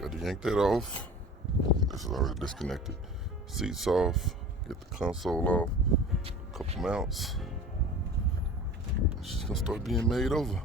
Got to yank that off. This is already disconnected. Seats off. Get the console off. Couple mounts. It's just gonna start being made over.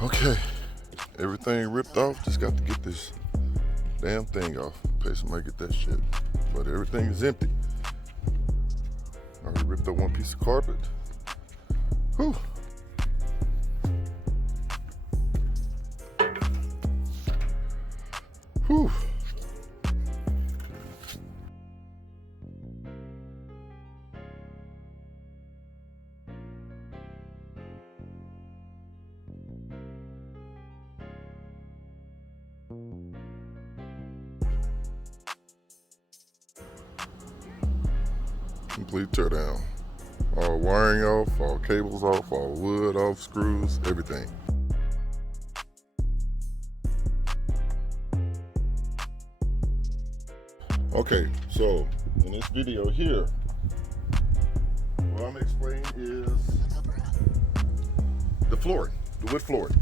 Okay, everything ripped off. Just got to get this damn thing off. Pay somebody to get that shit. But everything is empty. Already ripped up one piece of carpet. Whew. Whew. Complete tear down. All wiring off, all cables off, all wood off, screws, everything. Okay, so in this video here, what I'm explaining is the flooring, the wood flooring.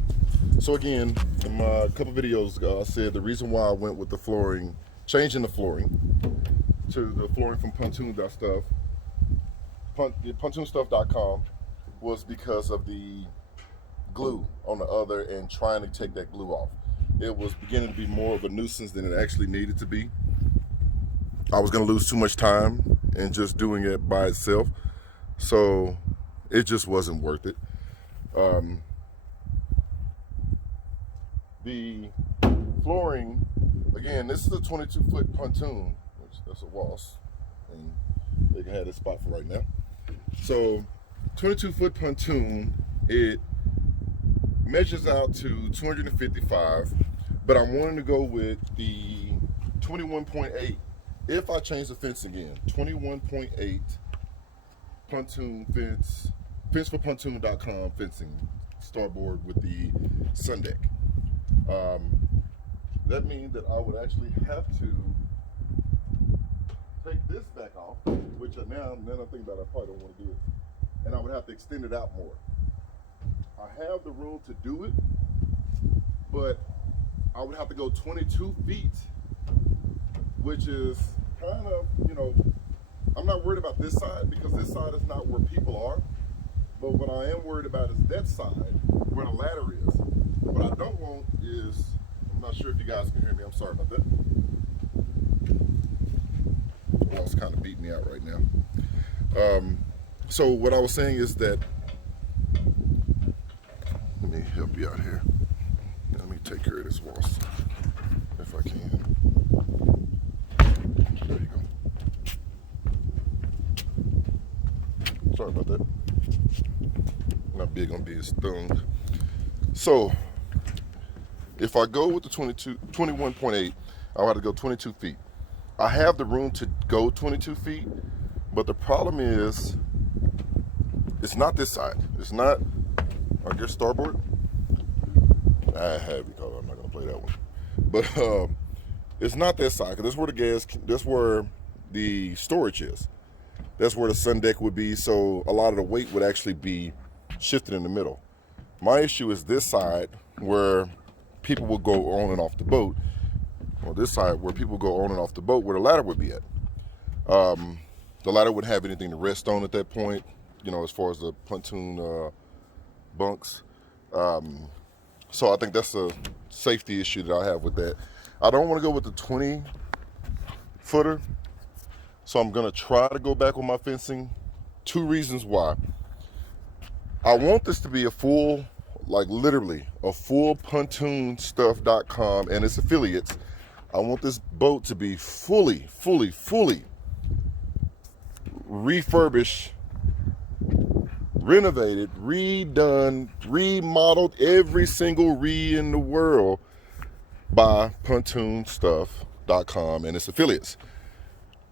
So again, in my couple videos ago, I said the reason why I went with the flooring, changing the flooring to the flooring from Pontoonstuff.com was because of the glue on the other and trying to take that glue off. It was beginning to be more of a nuisance than it actually needed to be. I was going to lose too much time in just doing it by itself, so it just wasn't worth it. The flooring, again, this is a 22-foot pontoon, which that's a Walls, and they can have this spot for right now. So 22-foot pontoon, it measures out to 255, but I'm wanting to go with the 21.8 if I change the fence again. 21.8 pontoon fence for Pontoon.com fencing starboard with the sun deck. That means that I would actually have to take this back off, which now I think about it, I probably don't want to do it, and I would have to extend it out more. I have the room to do it, but I would have to go 22 feet, which is kind of, I'm not worried about this side because this side is not where people are, but what I am worried about is that side where the ladder is. What I don't want is, I'm not sure if you guys can hear me, I'm sorry about that. The wall's kind of beating me out right now. So what I was saying is that, let me help you out here. Let me take care of this wall if I can. There you go. Sorry about that. Not big on being stung. So if I go with the 21.8, I'll have to go 22 feet. I have the room to go 22 feet, but the problem is, it's not this side. It's not, I guess, starboard. I have it, I'm not gonna play that one. But it's not this side, because that's where the storage is. That's where the sun deck would be, so a lot of the weight would actually be shifted in the middle. My issue is this side, where people will go on and off the boat, or this side where people go on and off the boat, where the ladder would be at. The ladder wouldn't have anything to rest on at that point, as far as the pontoon bunks. So I think that's a safety issue that I have with that. I don't want to go with the 20 footer, so I'm going to try to go back with my fencing. 2 reasons why. I want this to be a full, like literally a full pontoonstuff.com and its affiliates. I want this boat to be fully refurbished, renovated, redone, remodeled, every single in the world by pontoonstuff.com and its affiliates.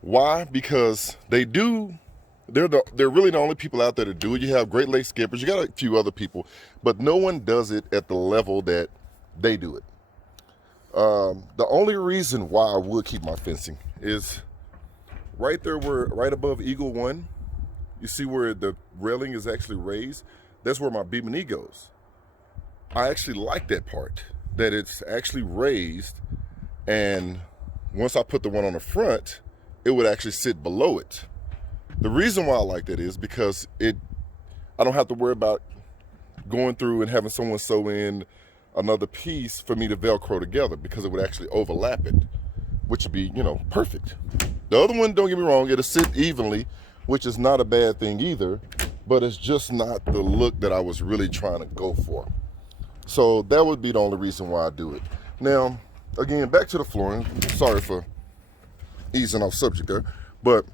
Why? Because they're really the only people out there to do it. You have Great Lake Skippers, you got a few other people, but no one does it at the level that they do it. The only reason why I would keep my fencing is right there, right above Eagle 1, you see where the railing is actually raised? That's where my Bimini goes. I actually like that part, that it's actually raised, and once I put the one on the front, it would actually sit below it. The reason why I like that is because I don't have to worry about going through and having someone sew in another piece for me to Velcro together, because it would actually overlap it, which would be, perfect. The other one, don't get me wrong, it'll sit evenly, which is not a bad thing either, but it's just not the look that I was really trying to go for. So that would be the only reason why I do it. Now, again, back to the flooring. Sorry for easing off subject there, but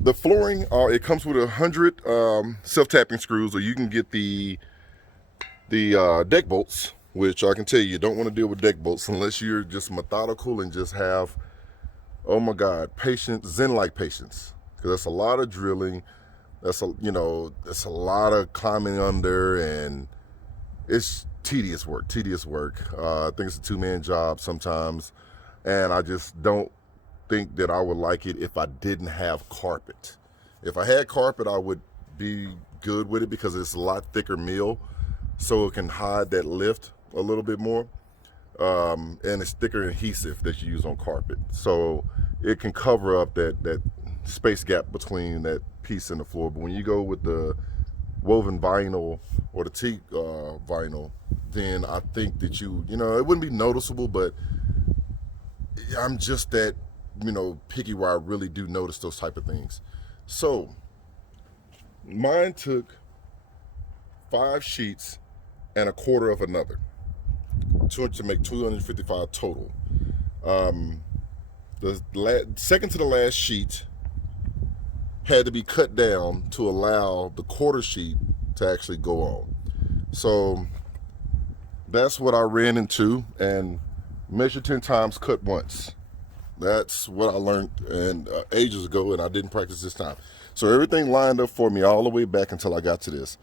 the flooring, it comes with 100 self-tapping screws, or you can get the deck bolts, which I can tell you don't want to deal with deck bolts unless you're just methodical and just have, oh my God, patience, Zen-like patience, because that's a lot of drilling. That's a lot of climbing under, and it's tedious work. I think it's a 2-man job sometimes, and I just don't think that I would like it if I didn't have carpet. If I had carpet, I would be good with it, because it's a lot thicker meal, so it can hide that lift a little bit more, and it's thicker adhesive that you use on carpet, so it can cover up that space gap between that piece and the floor. But when you go with the woven vinyl or the teak vinyl, then I think that it wouldn't be noticeable, but I'm just that picky where I really do notice those type of things. So mine took 5 sheets and a quarter of another to make 255 total. The second to the last sheet had to be cut down to allow the quarter sheet to actually go on. So that's what I ran into, and measure 10 times, cut once. That's what I learned ages ago, and I didn't practice this time. So everything lined up for me all the way back until I got to this.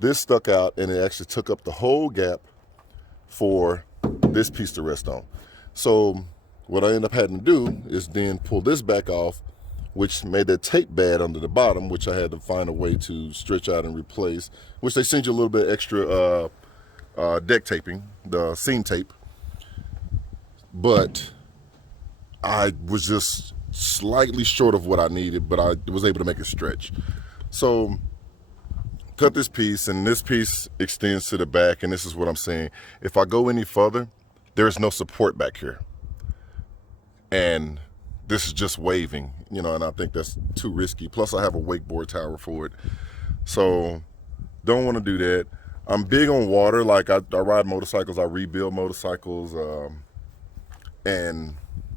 This stuck out, and it actually took up the whole gap for this piece to rest on. So what I ended up having to do is then pull this back off, which made that tape bad under the bottom, which I had to find a way to stretch out and replace, which they send you a little bit extra deck taping, the seam tape. But I was just slightly short of what I needed, but I was able to make it stretch. So cut this piece, and this piece extends to the back, and this is what I'm saying. If I go any further, there is no support back here. And this is just waving, and I think that's too risky. Plus I have a wakeboard tower for it. So don't want to do that. I'm big on water. Like I ride motorcycles, I rebuild motorcycles, and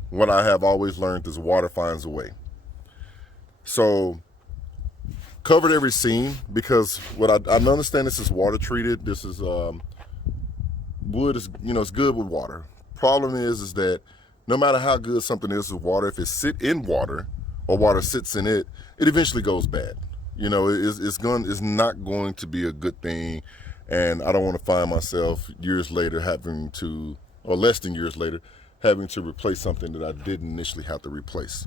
what I have always learned is water finds a way. So covered every seam, because what I understand, this is water treated. This is wood is it's good with water. Problem is that no matter how good something is with water, if it sit in water or water sits in it, it eventually goes bad. It's not going to be a good thing, and I don't want to find myself years later or less than years later, having to replace something that I didn't initially have to replace.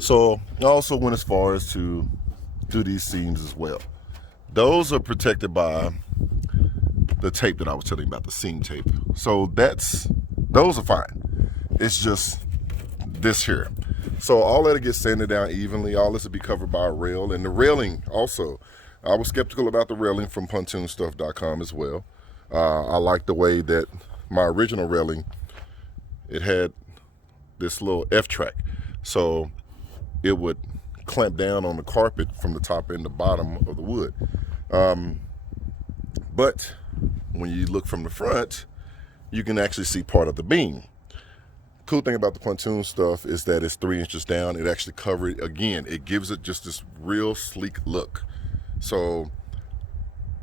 So I also went as far as to do these seams as well. Those are protected by the tape that I was telling you about, the seam tape. So those are fine. It's just this here. So all that gets sanded down evenly. All this will be covered by a rail, and the railing also. I was skeptical about the railing from pontoonstuff.com as well. I like the way that my original railing, it had this little F track, so it would clamp down on the carpet from the top and the bottom of the wood. But when you look from the front, you can actually see part of the beam. Cool thing about the Pontoon stuff is that it's 3 inches down. It actually covers it again. It gives it just this real sleek look. So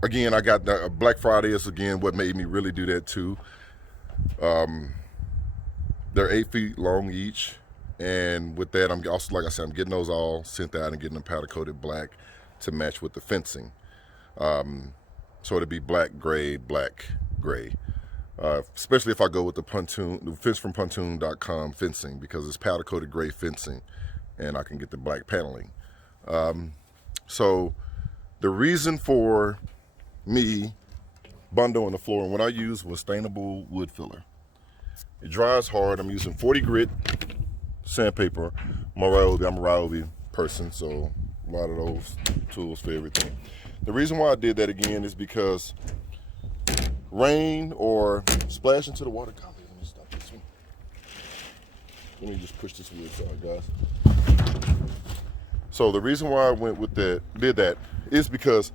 again, I got the Black Friday is again what made me really do that too. They're 8 feet long each, and with that, I'm also, like I said, I'm getting those all sent out and getting them powder coated black to match with the fencing. So it'll be black, gray, gray. Especially if I go with the fence from Pontoon.com fencing, because it's powder coated gray fencing, and I can get the black paneling. So the reason for me bundling the floor, and what I use was stainable wood filler. It dries hard. I'm using 40 grit sandpaper. I'm a Ryobi person, so a lot of those tools for everything. The reason why I did that again is because rain or splash into the water. God, let me stop this one. Let me just push this wood aside, guys. So the reason why I went with that, did that, is because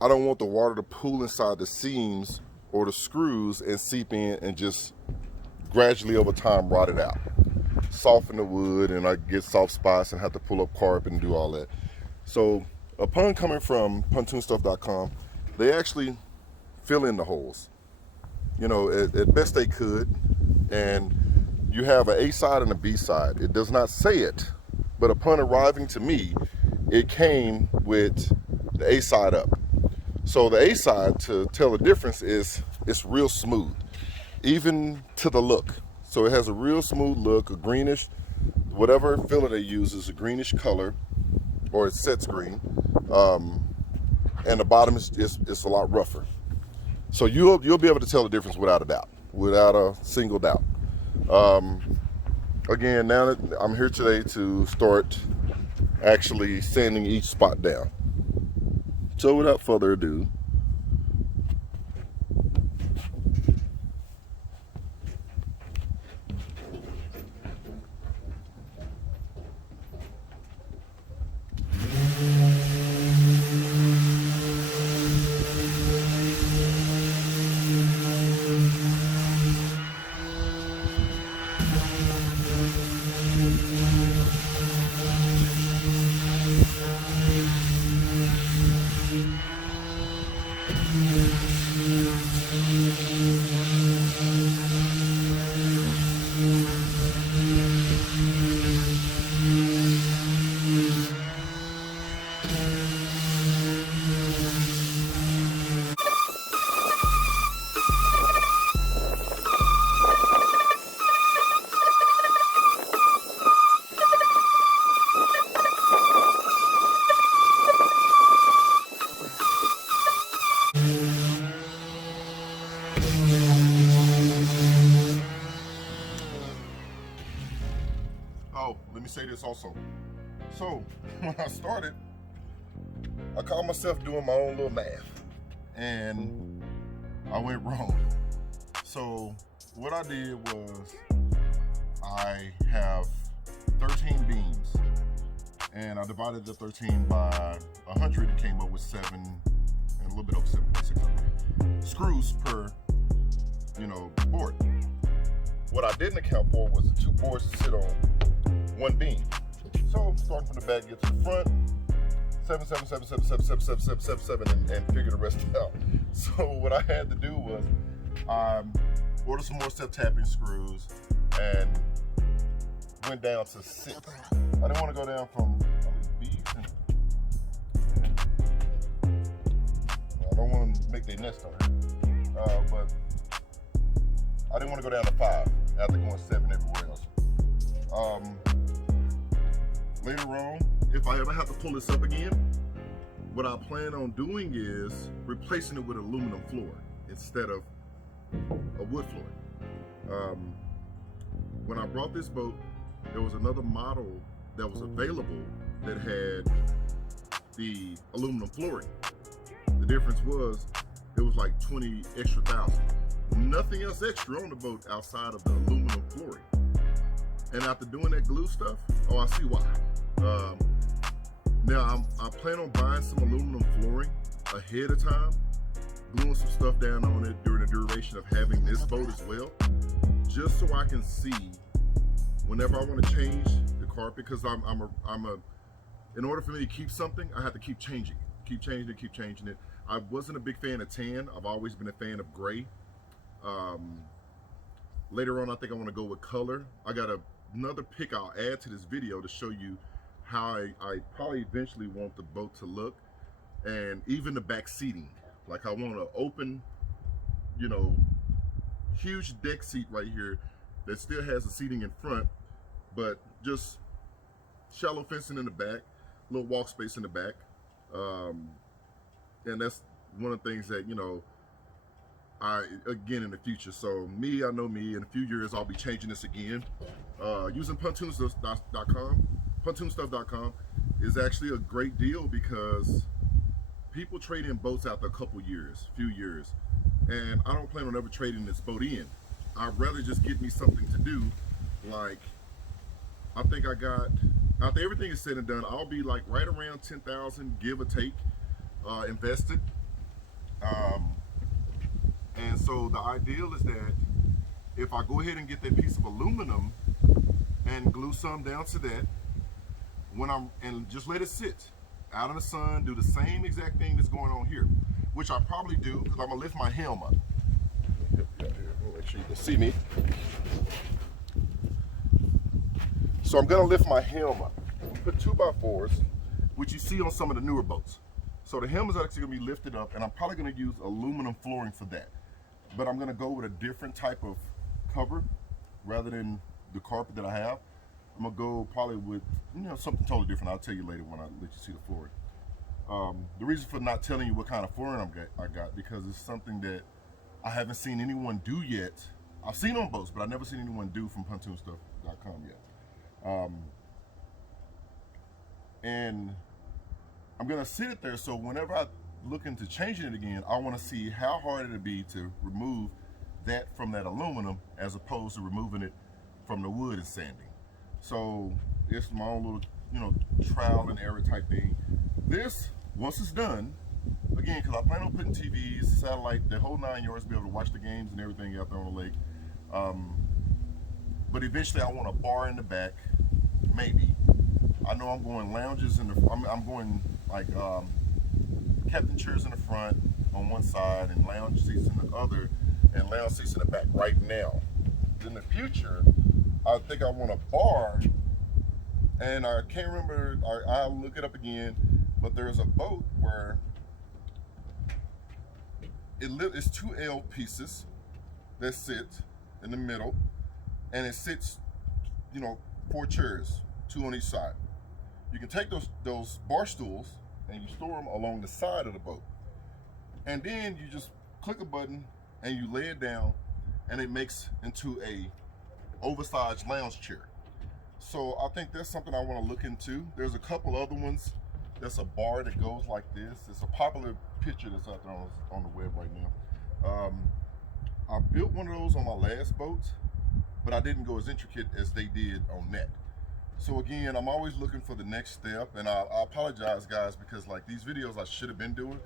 I don't want the water to pool inside the seams or the screws and seep in and just gradually over time rot it out, soften the wood, and I get soft spots and have to pull up carpet and do all that. So upon coming from pontoonstuff.com, they actually fill in the holes, you know, at best they could, and you have an A side and a B side. It does not say it, but upon arriving to me, it came with the A side up. So the A side, to tell the difference, is it's real smooth, even to the look. So it has a real smooth look, a greenish, whatever filler they use is a greenish color, or it sets green, and the bottom is a lot rougher. So you'll be able to tell the difference without a doubt, without a single doubt. Again, now that I'm here today to start actually sanding each spot down. So without further ado, let me say this also. So when I started, I caught myself doing my own little math, and I went wrong. So what I did was I have 13 beams, and I divided the 13 by 100 and came up with 7 and a little bit over 7.6 screws per, board. What I didn't account for was the 2 boards that sit on one beam. So starting from the back, get to the front, 7, 7, 7, 7, 7, 7, 7, 7, 7, 7, and figure the rest out. So what I had to do was order some more step tapping screws and went down to 6. I didn't want to go down from bees, and I don't want to make their nest on it, but I didn't want to go down to 5 after going 7 everywhere else. Later on, if I ever have to pull this up again, what I plan on doing is replacing it with aluminum floor. instead of a wood flooring. When I brought this boat, there was another model that was available that had the aluminum flooring. The difference was it was like 20 extra thousand. Nothing else extra on the boat outside of the aluminum flooring. And after doing that glue stuff, oh, I see why. Now I plan on buying some aluminum flooring ahead of time, gluing some stuff down on it during the duration of having this boat as well, just so I can see whenever I want to change the carpet, because in order for me to keep something, I have to keep changing it. I wasn't a big fan of tan. I've always been a fan of gray. Later on, I think I want to go with color. I got another pic I'll add to this video to show you how I probably eventually want the boat to look, and even the back seating. Like I want to open, you know, huge deck seat right here that still has the seating in front, but just shallow fencing in the back, little walk space in the back. And that's one of the things that, you know, again in the future. So I know me, in a few years I'll be changing this again. Using pontoonstuff.com. Pontoonstuff.com is actually a great deal because people trade in boats after a few years, and I don't plan on ever trading this boat in. I'd rather just get me something to do. Like, I think I got, after everything is said and done, I'll be like right around 10,000, give or take, invested. And so the ideal is that if I go ahead and get that piece of aluminum and glue some down to that, and just let it sit out in the sun, do the same exact thing that's going on here, which I probably do because I'm gonna lift my helm up. Make sure you can see me. So I'm gonna lift my helm up. We put 2x4s, which you see on some of the newer boats. So the helm is actually gonna be lifted up, and I'm probably gonna use aluminum flooring for that. But I'm gonna go with a different type of cover rather than the carpet that I have. I'm gonna go probably with, you know, something totally different. I'll tell you later when I let you see the flooring. The reason for not telling you what kind of flooring I got because it's something that I haven't seen anyone do yet. I've seen on boats, but I've never seen anyone do from pontoonstuff.com yet. And I'm gonna sit it there, so whenever I look into changing it again, I want to see how hard it'll be to remove that from that aluminum as opposed to removing it from the wood and sanding. So it's my own little, you know, trial and error type thing. This, once it's done, again, because I plan on putting TVs, satellite, the whole 9 yards, to be able to watch the games and everything out there on the lake. But eventually I want a bar in the back, maybe. I know I'm going lounges in the, I'm going like captain chairs in the front on one side and lounge seats in the other, and lounge seats in the back right now. In the future, I think I want a bar, and I can't remember, I'll look it up again, but there's a boat where it's 2 L pieces that sit in the middle, and it sits, you know, 4 chairs, 2 on each side. You can take those bar stools and you store them along the side of the boat, and then you just click a button and you lay it down, and it makes into a oversized lounge chair. So I think that's something I want to look into. There's a couple other ones. There's a bar that goes like this. It's a popular picture that's out there on the web right now. I built one of those on my last boat, but I didn't go as intricate as they did on that. So again, I'm always looking for the next step, and I apologize, guys, because like these videos I should have been doing.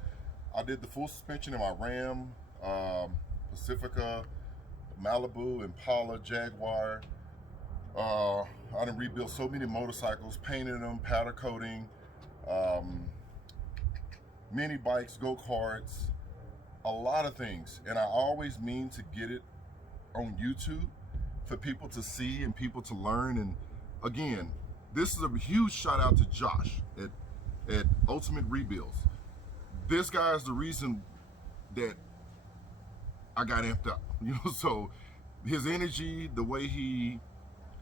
I did the full suspension in my Ram, Pacifica, Malibu, Impala, Jaguar. I done rebuilt so many motorcycles, painted them, powder coating, mini bikes, go-karts, a lot of things. And I always mean to get it on YouTube for people to see and people to learn. And again, this is a huge shout out to Josh at Ultimate Rebuilds. This guy is the reason that I got amped up, you know. So his energy, the way he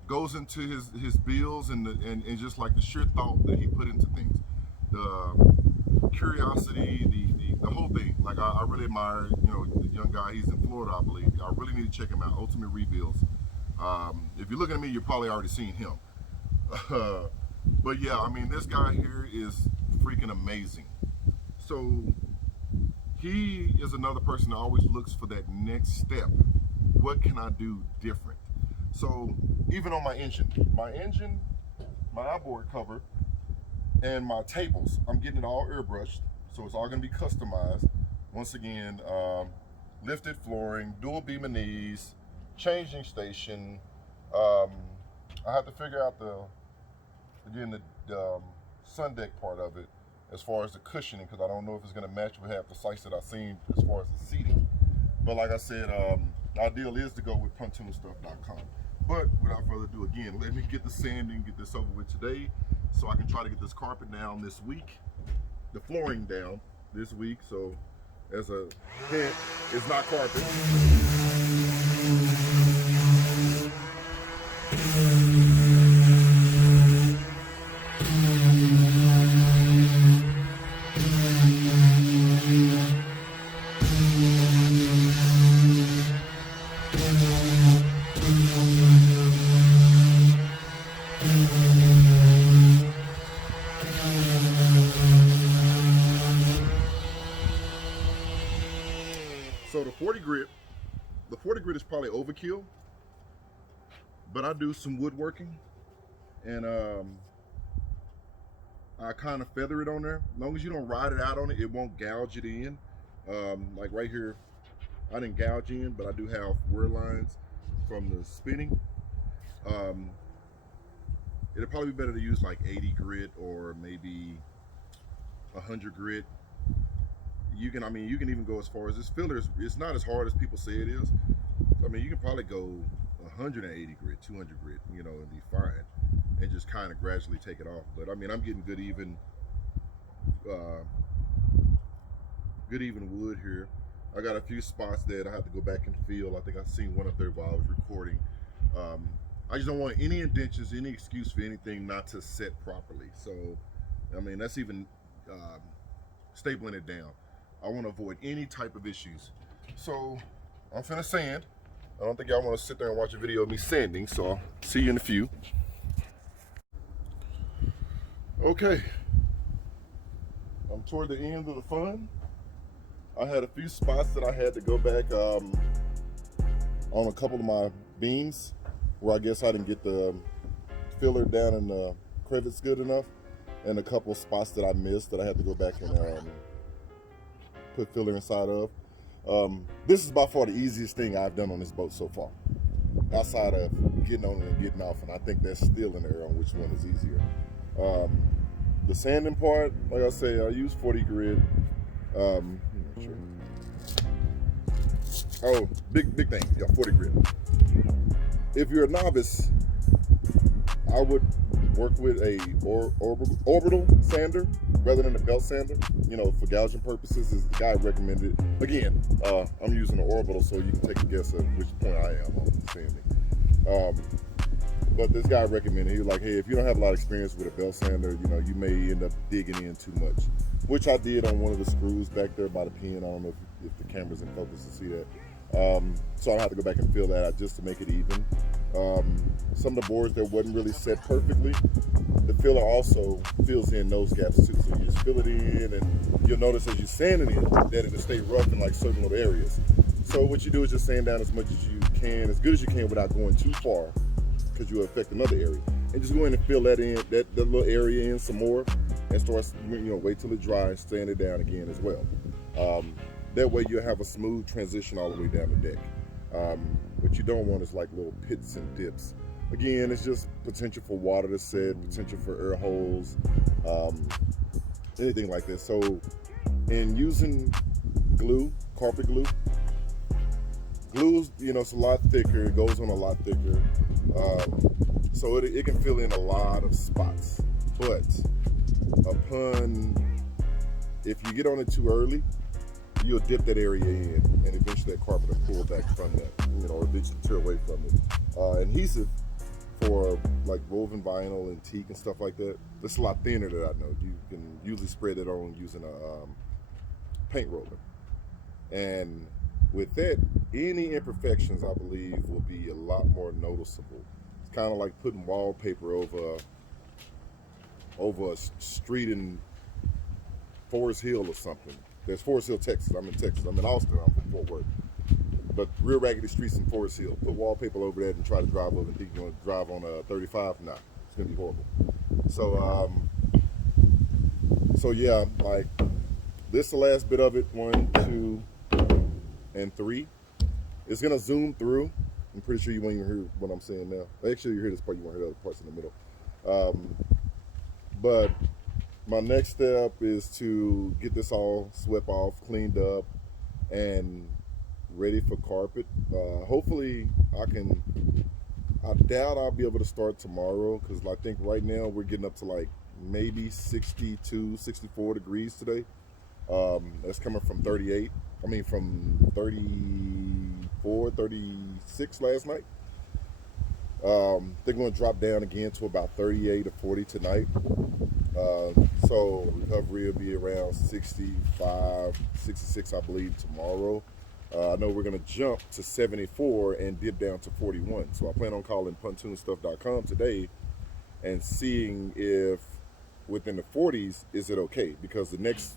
goes into his builds, and just like the sheer thought that he put into things, the curiosity, the the whole thing. Like I really admire, you know, the young guy. He's in Florida, I believe. I really need to check him out. Ultimate Rebuilds. If you're looking at me, you're probably already seen him. But yeah, I mean, this guy here is freaking amazing. So he is another person that always looks for that next step. What can I do different? So even on my engine, my outboard cover, and my tables, I'm getting it all airbrushed. So it's all gonna be customized. Once again, lifted flooring, dual beam and knees, changing station. I have to figure out the sun deck part of it as far as the cushioning, because I don't know if it's gonna match with half the sites that I've seen as far as the seating. But like I said, the ideal is to go with pontoonstuff.com. But without further ado, again, let me get the sanding, get this over with today, so I can try to get this carpet down this week, the flooring down this week. So as a hint, it's not carpet. So the 40 grit is probably overkill, but I do some woodworking, and I kind of feather it on there. As long as you don't ride it out on it, it won't gouge it in. Like right here, I didn't gouge in, but I do have wear lines from the spinning. It'd probably be better to use like 80 grit or maybe 100 grit. You can even go as far as this filler. It's not as hard as people say it is. I mean, you can probably go 180 grit, 200 grit, you know, and be fine, and just kind of gradually take it off. But I mean, I'm getting good even wood here. I got a few spots that I have to go back and feel. I think I seen one up there while I was recording. I just don't want any indentions, any excuse for anything not to set properly. So, I mean, that's even stapling it down. I want to avoid any type of issues. So, I'm finna sand. I don't think y'all want to sit there and watch a video of me sanding, so I'll see you in a few. Okay, I'm toward the end of the fun. I had a few spots that I had to go back on a couple of my beams where I guess I didn't get the filler down in the crevice good enough, and a couple of spots that I missed that I had to go back and put filler inside of. This is by far the easiest thing I've done on this boat so far, outside of getting on it and getting off, and I think that's still in there on which one is easier. The sanding part, like I say, I use 40 grit. Sure. Oh, big thing, yeah, 40 grit. If you're a novice, I would work with a orbital sander rather than a belt sander. You know, for gouging purposes, is the guy recommended. Again, I'm using an orbital, so you can take a guess of which point I am on sanding. But this guy recommended, he was like, hey, if you don't have a lot of experience with a belt sander, you know, you may end up digging in too much, which I did on one of the screws back there by the pin. I don't know if the camera's in focus to see that. So I have to go back and fill that out just to make it even. Some of the boards that wasn't really set perfectly, the filler also fills in those gaps too. So you just fill it in, and you'll notice as you're sanding it that it'll stay rough in like certain little areas. So what you do is just sand down as much as you can, as good as you can, without going too far, because you'll affect another area. And just go in and fill that in, that little area in some more, and start, you know, wait till it dries, sand it down again as well. That way you'll have a smooth transition all the way down the deck. What you don't want is like little pits and dips. Again, it's just potential for water to set, potential for air holes, anything like this. So in using glue, carpet glue, you know, it's a lot thicker, it goes on a lot thicker. So it can fill in a lot of spots. But if you get on it too early, you'll dip that area in, and eventually that carpet will pull back from that, you know, or eventually tear away from it. Adhesive for like woven vinyl and teak and stuff like that, that's a lot thinner that I know. You can usually spread it on using paint roller. And with that, any imperfections, I believe, will be a lot more noticeable. It's kind of like putting wallpaper over a street in Forest Hill or something. There's Forest Hill, Texas. I'm in Texas. I'm in Austin. I'm from Fort Worth. But real raggedy streets in Forest Hill. Put wallpaper over that and try to drive over and think you're going to drive on a 35. Nah, it's going to be horrible. So yeah, like this is the last bit of it. 1, 2, and 3. It's going to zoom through. I'm pretty sure you won't even hear what I'm saying now. Actually, you hear this part. You won't hear the other parts in the middle. But my next step is to get this all swept off, cleaned up, and ready for carpet. Hopefully I doubt I'll be able to start tomorrow because I think right now we're getting up to like maybe 62, 64 degrees today. That's coming from 38. I mean from 34, 36 last night. They're going to drop down again to about 38 or 40 tonight. So recovery will be around 65, 66, I believe, tomorrow. I know we're going to jump to 74 and dip down to 41. So I plan on calling pontoonstuff.com today and seeing if within the 40s, is it okay? Because the next,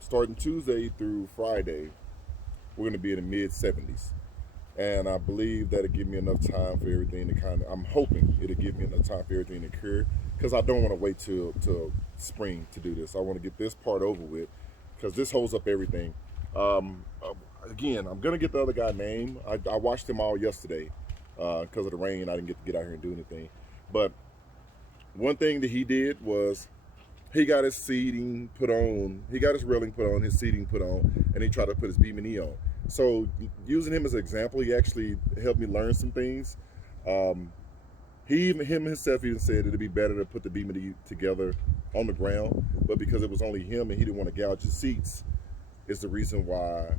starting Tuesday through Friday, we're going to be in the mid 70s. And I believe that'll give me enough time for everything to I'm hoping it'll give me enough time for everything to cure, because I don't want to wait till spring to do this. I want to get this part over with, because this holds up everything. Again, I'm going to get the other guy's name. I watched him all yesterday because of the rain. I didn't get to get out here and do anything. But one thing that he did was he got his seating put on. He got his railing put on, his seating put on, and he tried to put his beam and E on. So using him as an example, he actually helped me learn some things. Him himself even said it'd be better to put the beam and E together on the ground, but because it was only him and he didn't want to gouge his seats, is the reason why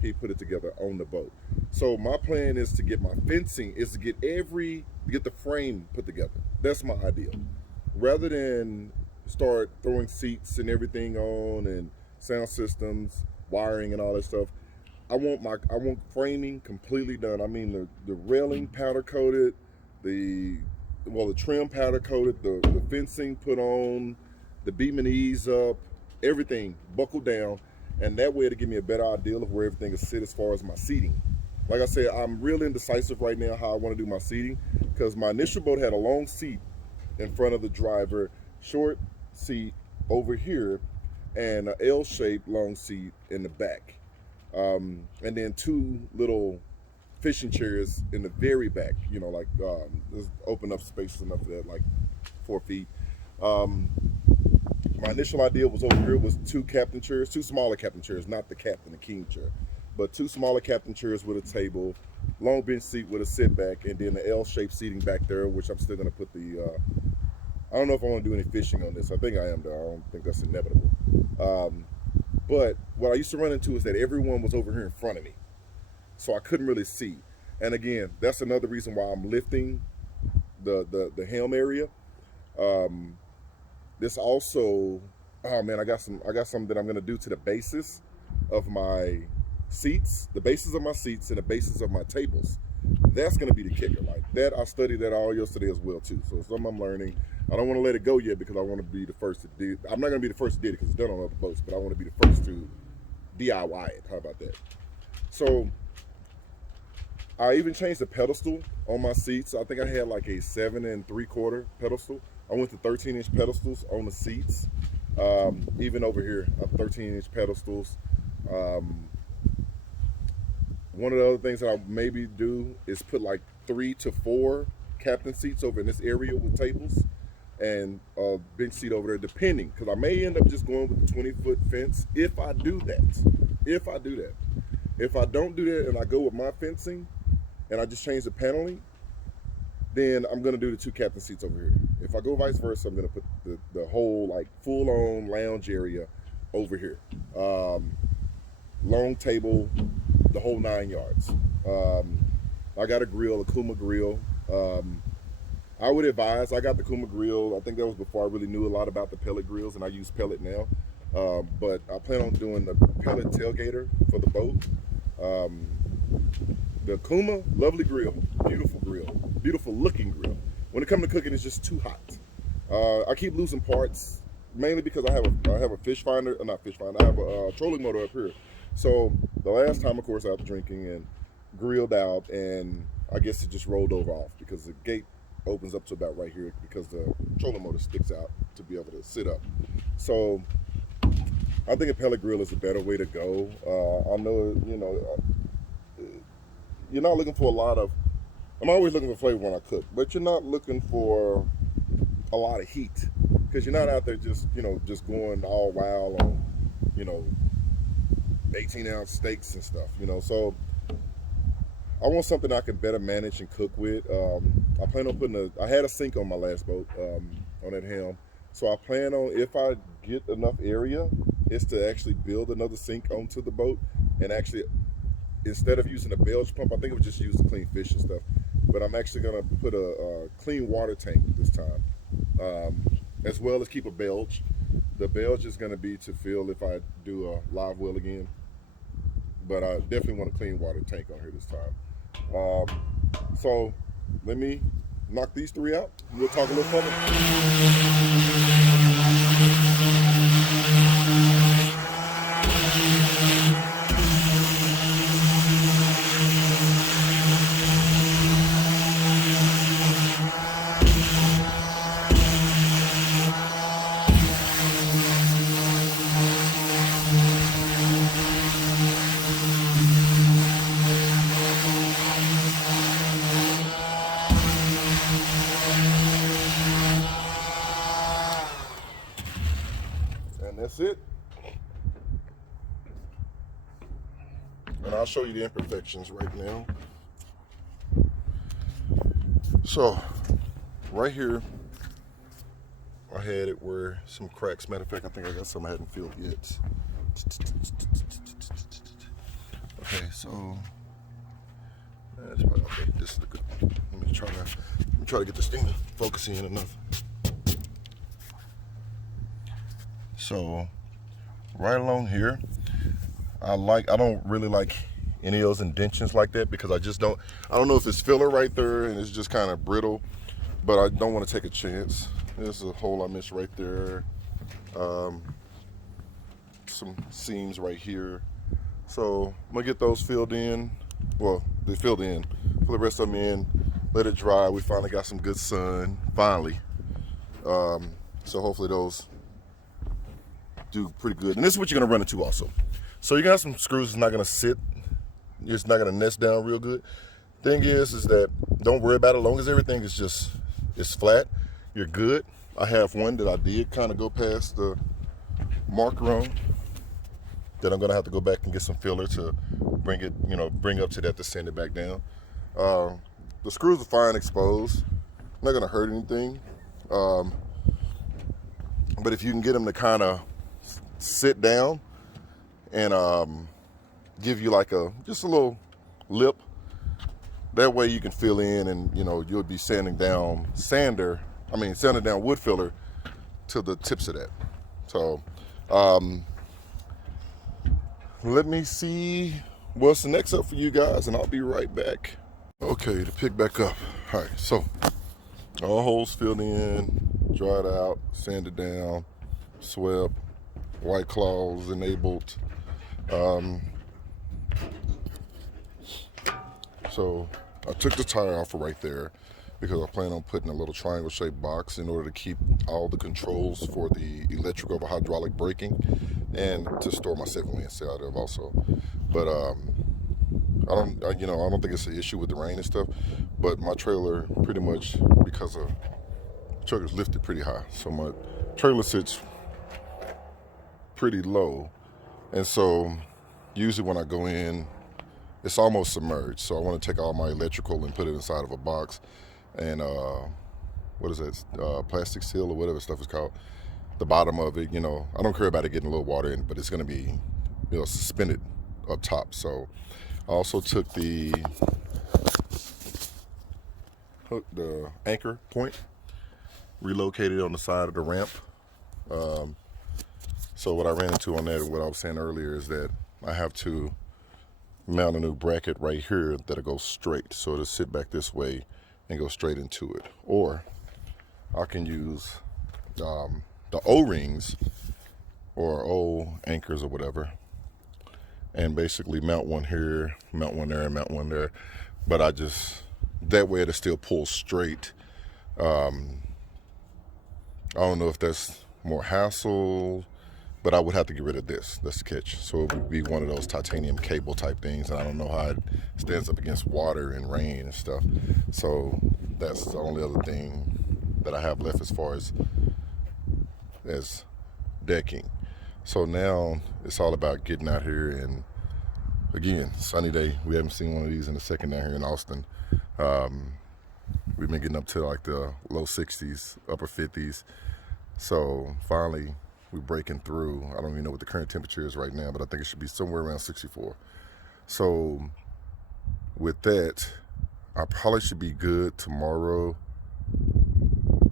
he put it together on the boat. So my plan is to get my fencing, is to get the frame put together. That's my ideal. Rather than start throwing seats and everything on and sound systems, wiring and all that stuff. I want framing completely done. I mean the railing powder coated, the trim powder coated, the fencing put on, the beam and E's up, everything buckled down, and that way to give me a better idea of where everything is sit as far as my seating. Like I said, I'm really indecisive right now how I want to do my seating, because my initial boat had a long seat in front of the driver, short seat over here, and an L-shaped long seat in the back. And then 2 little fishing chairs in the very back, there's open up spaces enough for that, like 4 feet. My initial idea was over here was 2 captain chairs, 2 smaller captain chairs, not the captain, the king chair, but 2 smaller captain chairs with a table, long bench seat with a sit back, and then the L-shaped seating back there, which I'm still going to put I don't know if I want to do any fishing on this. I think I am, though. I don't think that's inevitable. But what I used to run into is that everyone was over here in front of me, so I couldn't really see. And again, that's another reason why I'm lifting the helm area. This also, oh man, I got something that I'm gonna do to the bases of my seats, the bases of my seats and the bases of my tables. That's gonna be the kicker. Like that, I studied that all yesterday as well too. So it's something I'm learning. I don't want to let it go yet because I want to be the first to do. I'm not gonna be the first to do it because it's done on other boats, but I want to be the first to DIY it. How about that? So I even changed the pedestal on my seats. I think I had like a 7 3/4 pedestal. I went to 13-inch pedestals on the seats. Even over here, 13-inch pedestals. One of the other things that I maybe do is put like 3 to 4 captain seats over in this area with tables, and a bench seat over there, depending, because I may end up just going with the 20-foot fence if I do that. If I do that. If I don't do that and I go with my fencing and I just change the paneling, then I'm going to do the 2 captain seats over here. If I go vice versa, I'm going to put the whole like full-on lounge area over here. Long table, the whole 9 yards. I got a grill, a Kuma grill. I would advise, I got the Kuma grill. I think that was before I really knew a lot about the pellet grills, and I use pellet now. But I plan on doing the pellet tailgater for the boat. Um, the Kuma, lovely grill, beautiful looking grill. When it comes to cooking, it's just too hot. I keep losing parts, mainly because I have a fish finder, not fish finder. I have a trolling motor up here. So the last time, of course, I was drinking and grilled out, and I guess it just rolled over off because the gate opens up to about right here because the trolling motor sticks out to be able to sit up. So I think a pellet grill is a better way to go. I know, you're not looking for a lot of. I'm always looking for flavor when I cook, but you're not looking for a lot of heat because you're not out there just going all wild on, 18-ounce steaks and stuff. So I want something I can better manage and cook with. I plan on putting I had a sink on my last boat, on that helm. So I plan on, if I get enough area, is to actually build another sink onto the boat and actually, instead of using a bilge pump, I think it would just use to clean fish and stuff. But I'm actually gonna put a clean water tank this time, as well as keep a bilge. The bilge is gonna be to fill if I do a live well again. But I definitely want a clean water tank on here this time. So let me knock these three out. We'll talk a little further. And that's it. And I'll show you the imperfections right now. So right here, I had it where some cracks. Matter of fact, I think I got some I hadn't filled yet. Okay, so that's probably okay. This is the good. Let me try to get this thing to focus in enough. So right along here, I don't really like any of those indentions like that because I don't know if it's filler right there and it's just kind of brittle, but I don't want to take a chance. There's a hole I missed right there. Some seams right here. So I'm gonna get those filled in. Well, they filled in. Put the rest of them in, let it dry. We finally got some good sun, finally. So hopefully those do pretty good. And this is what you're gonna run into also. So you're gonna have some screws that's not gonna sit, it's not gonna nest down real good. Thing is that don't worry about it. As long as everything is flat, you're good. I have one that I did kind of go past the marker on that I'm gonna have to go back and get some filler to bring it, bring up to that to sand it back down. The screws are fine exposed, not gonna hurt anything. But if you can get them to kind of sit down and give you like just a little lip, that way you can fill in and you'll be sanding down wood filler to the tips of that. So let me see what's next up for you guys and I'll be right back. Okay, to pick back up. All right, so all holes filled in, dried out, sanded down, swept, white claws enabled. So I took the tire off right there because I plan on putting a little triangle shaped box in order to keep all the controls for the electrical or hydraulic braking and to store my 7-way set out of also. But I don't think it's an issue with the rain and stuff, but my trailer pretty much, because the trailer's lifted pretty high, so my trailer sits pretty low, and so usually when I go in, it's almost submerged. So I want to take all my electrical and put it inside of a box, and what is that? Plastic seal or whatever stuff is called. The bottom of it, I don't care about it getting a little water in, but it's going to be, suspended up top. So I also took the hook, the anchor point, relocated on the side of the ramp. So what I ran into on that, and what I was saying earlier, is that I have to mount a new bracket right here that'll go straight. So it'll sit back this way and go straight into it. Or I can use the O-rings or O anchors or whatever, and basically mount one here, mount one there, and mount one there. But that way it'll still pull straight. I don't know if that's more hassle, but I would have to get rid of this. That's the catch. So it would be one of those titanium cable type things, and I don't know how it stands up against water and rain and stuff. So that's the only other thing that I have left as far as decking. So now it's all about getting out here, and again, sunny day. We haven't seen one of these in a second down here in Austin. We've been getting up to like the low 60s, upper 50s. So finally, we're breaking through. I don't even know what the current temperature is right now, but I think it should be somewhere around 64. So with that, I probably should be good tomorrow.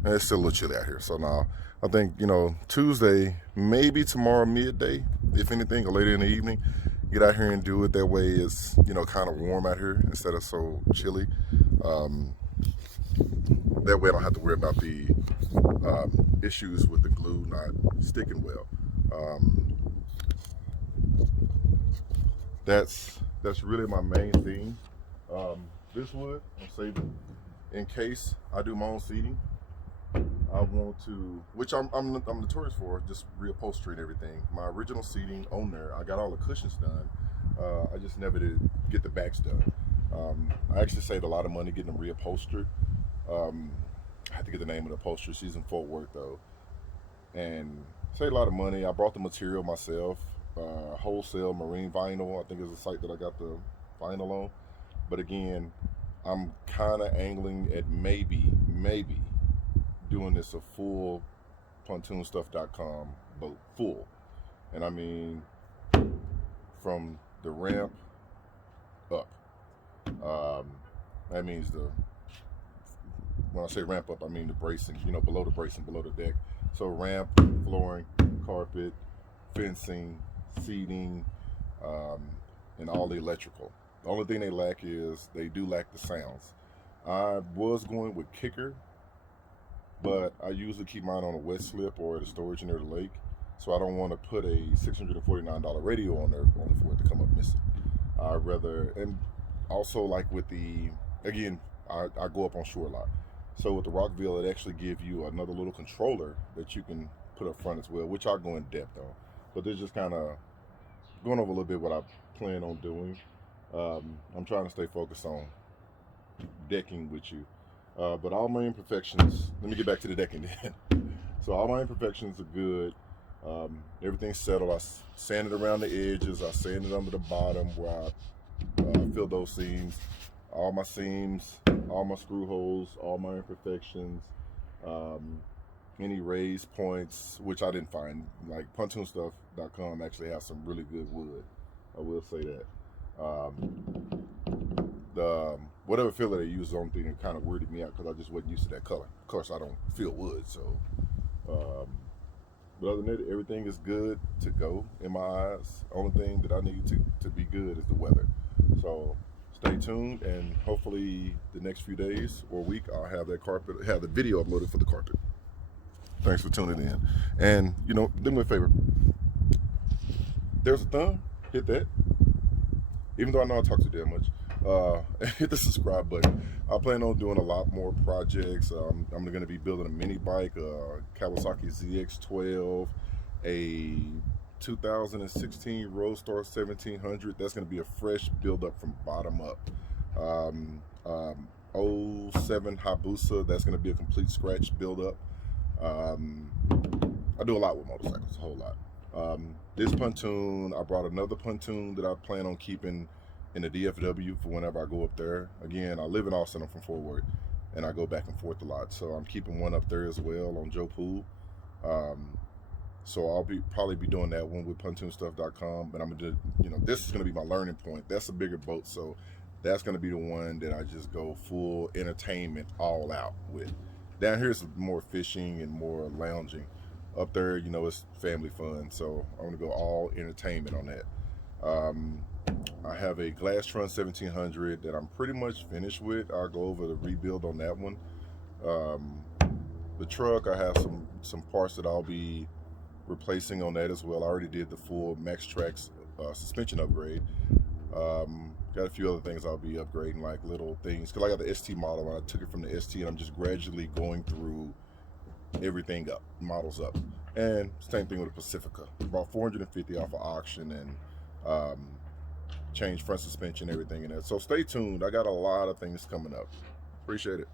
And it's still a little chilly out here. So now I think, Tuesday, maybe tomorrow midday, if anything, or later in the evening, get out here and do it. That way it's, kind of warm out here instead of so chilly. That way I don't have to worry about the issues with the glue not sticking well. That's really my main thing. This wood, I'm saving in case I do my own seating. I want to, which I'm notorious for, just reupholstery and everything. My original seating on there, I got all the cushions done. I just never did get the backs done. I actually saved a lot of money getting them reupholstered. I had to get the name of the upholsterer. She's in Fort Worth though, and saved a lot of money. I brought the material myself, wholesale marine vinyl. I think is the site that I got the vinyl on. But again, I'm kind of angling at maybe doing this a full pontoonstuff.com boat, full, and I mean from the ramp up. That means when I say ramp up, I mean the bracing, below the bracing, below the deck. So ramp, flooring, carpet, fencing, seating, and all the electrical. The only thing they lack is they do lack the sounds. I was going with kicker, but I usually keep mine on a wet slip or at a storage near the lake. So I don't want to put a $649 radio on there only for it to come up missing. I'd rather, and also like with again, I go up on shore a lot. So with the Rockville, it actually gives you another little controller that you can put up front as well, which I'll go in depth on. But this just kind of going over a little bit what I plan on doing. I'm trying to stay focused on decking with you. But all my imperfections, let me get back to the decking then. So all my imperfections are good. Everything's settled. I sanded around the edges. I sanded under the bottom where I filled those seams. All my seams, all my screw holes, all my imperfections, any raised points, which I didn't find. Like pontoonstuff.com actually has some really good wood. I will say that. The whatever filler they use is the only thing that kind of weirded me out because I just wasn't used to that color. Of course, I don't feel wood, so. But other than that, everything is good to go in my eyes. Only thing that I need to be good is the weather. So stay tuned, and hopefully the next few days or week I'll have the video uploaded for the carpet. Thanks for tuning in. And do me a favor. There's a thumb, hit that. Even though I know I talk too damn much, hit the subscribe button. I plan on doing a lot more projects. I'm going to be building a mini bike, a Kawasaki ZX12, a 2016 Roadstar 1700. That's going to be a fresh build up from bottom up. 07 Hayabusa. That's going to be a complete scratch build up. I do a lot with motorcycles, a whole lot. This pontoon, I brought another pontoon that I plan on keeping in the DFW for whenever I go up there. Again, I live in Austin, I'm from Fort Worth, and I go back and forth a lot. So I'm keeping one up there as well on Joe Pool. So I'll probably be doing that one with pontoonstuff.com, but I'm gonna do, this is gonna be my learning point. That's a bigger boat, so that's gonna be the one that I just go full entertainment all out with. Down here is more fishing and more lounging. Up there, you know, it's family fun, so I'm gonna go all entertainment on that. I have a Glasstron 1700 that I'm pretty much finished with. I'll go over the rebuild on that one. Um, the truck, I have some parts that I'll be replacing on that as well. I already did the full Max Tracks suspension upgrade. Got a few other things I'll be upgrading, like little things, because I got the ST model and I took it from the ST, and I'm just gradually going through everything up, models up. And same thing with the Pacifica. About 450 off of auction, and change front suspension, everything in that. So stay tuned. I got a lot of things coming up. Appreciate it.